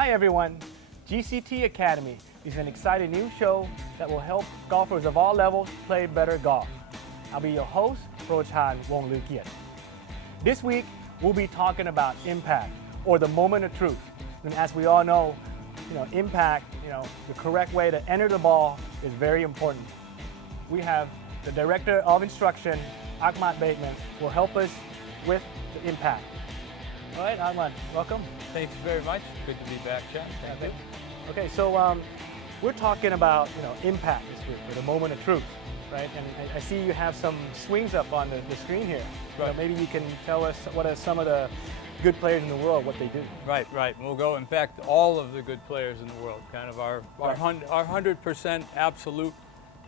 Hi everyone, GCT Academy is an exciting new show that will help golfers of all levels play better golf. I'll be your host, Prochan Wonglukiat. This week, we'll be talking about impact, or the moment of truth. And as we all know, impact, the correct way to enter the ball is very important. We have the Director of Instruction, Ahmad Bateman, will help us with the impact. All right, Ahmad, welcome. Thanks very much. Good to be back, Chad. Thank you. Okay, so we're talking about impact this week, or the moment of truth, right? And I see you have some swings up on the screen here. Right. Maybe you can tell us what are some of the good players in the world, what they do. Right. We'll go, in fact, all of the good players in the world, kind of our 100% absolute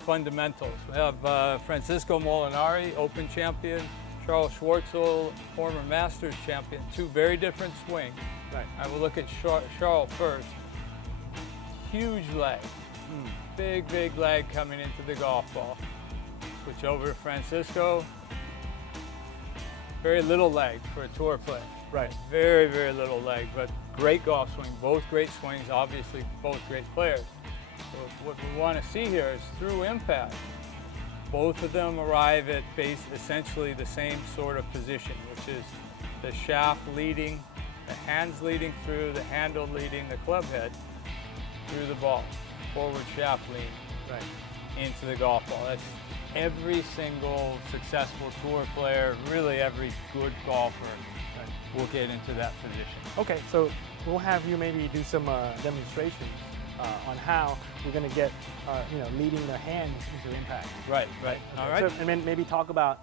fundamentals. We have Francisco Molinari, Open champion, Charles Schwartzel, former Masters champion, two very different swings. Right. I will look at Charles first. Huge leg, big leg coming into the golf ball. Switch over to Francisco. Very little leg for a tour player. Right. Very little leg, but great golf swing. Both great swings, obviously both great players. So what we want to see here is through impact, both of them arrive at essentially the same sort of position, which is the shaft leading, the hands leading through, the handle leading the club head through the ball. Forward shaft lean into the golf ball. That's every single successful tour player, really every good golfer will get into that position. Okay, so we'll have you maybe do some demonstrations on how we're going to get leading the hands into impact. Right. Okay. All right. So, and then maybe talk about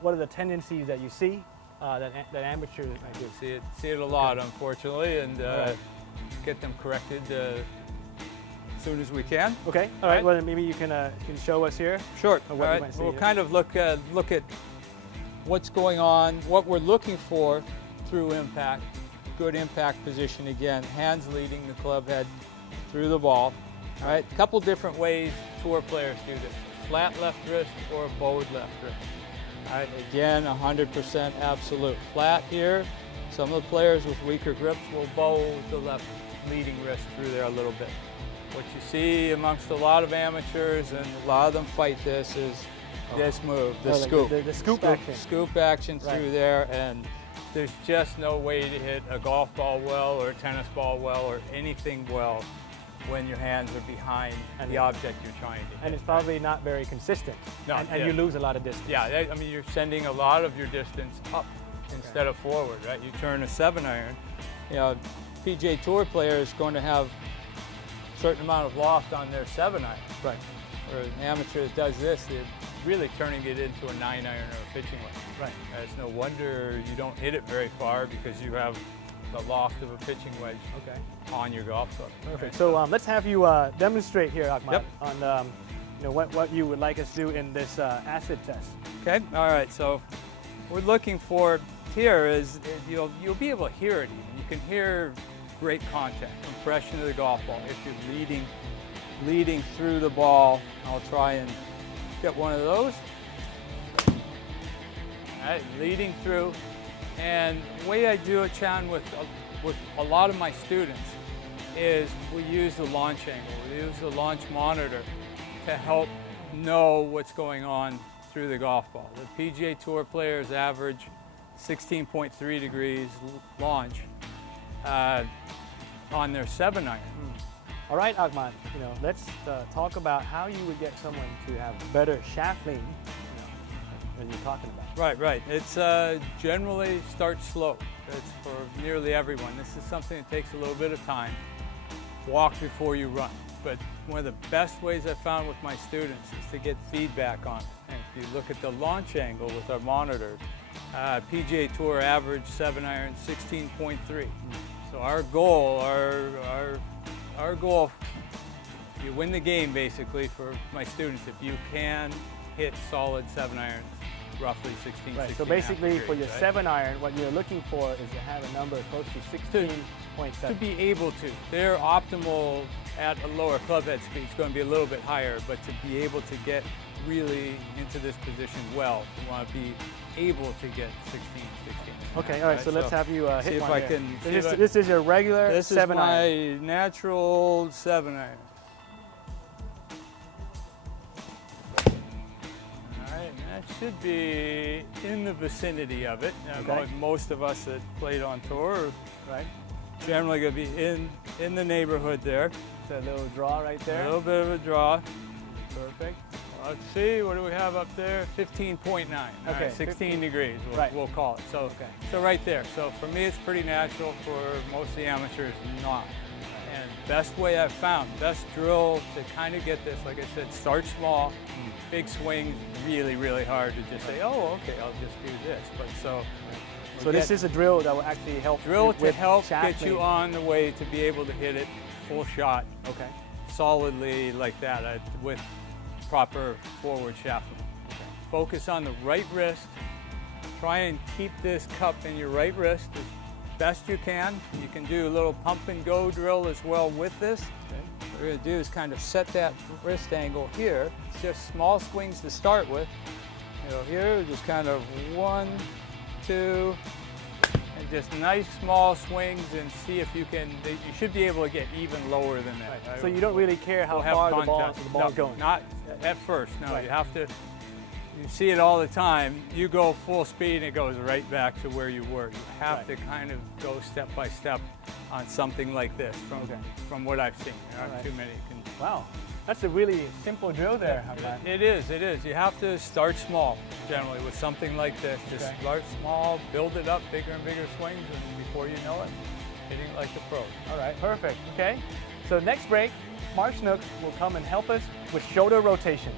what are the tendencies that you see that amateurs might do. See it a lot, unfortunately, and get them corrected as soon as we can. Okay. All right. Well, then maybe you can show us here. Sure. All right. We'll kind of look at what's going on, what we're looking for through impact. Good impact position again. Hands leading the club head through the ball. All right. A couple different ways tour players do this: flat left wrist or bowed left wrist. All right. Again, 100% absolute. Flat here. Some of the players with weaker grips will bow the left leading wrist through there a little bit. What you see amongst a lot of amateurs, and a lot of them fight this, is this move, the scoop. The scoop action. Scoop action through there, and there's just no way to hit a golf ball well or a tennis ball well or anything well when your hands are behind the object you're trying to hit. And it's probably not very consistent. No, and you lose a lot of distance. Yeah, I mean, you're sending a lot of your distance up instead of forward, right? You turn a 7-iron, PGA Tour player is going to have a certain amount of loft on their 7-iron. Right. Where an amateur that does this, they're really turning it into a 9-iron or a pitching wedge. Right. It's no wonder you don't hit it very far, because you have the loft of a pitching wedge on your golf club. Perfect. Right? So let's have you demonstrate here, Ahmad, Yep. on what you would like us to do in this acid test. Okay. All right. So we're looking for here is you'll be able to hear it even. You can hear great contact, compression of the golf ball. If you're leading through the ball, I'll try and get one of those. All right, leading through. And the way I do it, Chan, with a lot of my students is we use the launch angle. We use the launch monitor to help know what's going on through the golf ball. The PGA Tour players average 16.3 degrees launch on their 7-iron. All right, Ahmad, let's talk about how you would get someone to have better shaft lean, than you're talking about. Right. It's generally start slow. It's for nearly everyone. This is something that takes a little bit of time. Walk before you run. But one of the best ways I've found with my students is to get feedback on it. And if you look at the launch angle with our monitors, PGA Tour average 7-iron 16.3. So our goal, our goal, you win the game basically for my students if you can hit solid 7-irons, roughly 16. Right. So basically, for your 7-iron, what you're looking for is to have a number close to 16.7. To be able to. Their optimal at a lower club head speed is going to be a little bit higher, but to be able to get really into this position well. You want to be able to get 16, 16. Okay, all right, so let's have you hit see if one I here. can. This is your regular This 7 is iron. my natural 7 iron. All right, and that should be in the vicinity of it. Okay. Most of us that played on tour are Right. generally going to be in the neighborhood there. So a little draw right there. A little bit of a draw. Perfect. Let's see, what do we have up there? 15.9. All Okay, right, 16 15. degrees, Right. we'll call it. So, Okay. so right there. So for me, it's pretty natural. For most of the amateurs, not. And best way I've found, best drill to kind of get this, like I said, start small, big swings, really, really hard to just say, oh, okay, I'll just do this. But So this is a drill that will actually help drill with to help shaft get you lean. on the way to be able to hit it full shot, Okay. solidly like that with proper forward shaft lean. Okay. Focus on the right wrist. Try and keep this cup in your right wrist as best you can. You can do a little pump and go drill as well with this. Okay. What we're going to do is kind of set that wrist angle here. It's just small swings to start with. You know, here, just kind of 1, 2, and just nice small swings, and see if you can. You should be able to get even lower than that. Right. So you don't really care how We'll have far the contact. ball is No, going. not at first. No, Right. you have to. You see it all the time. You go full speed and it goes right back to where you were. You have Right. to kind of go step by step on something like this from what I've seen. There aren't All right. too many. Wow, that's a really simple drill there, Hakan. It is. You have to start small generally with something like this. Just Okay. start small, build it up, bigger and bigger swings, and before you know it, hitting it like the pros. All right, perfect. Okay, so next break, Mark Snook will come and help us with shoulder rotation.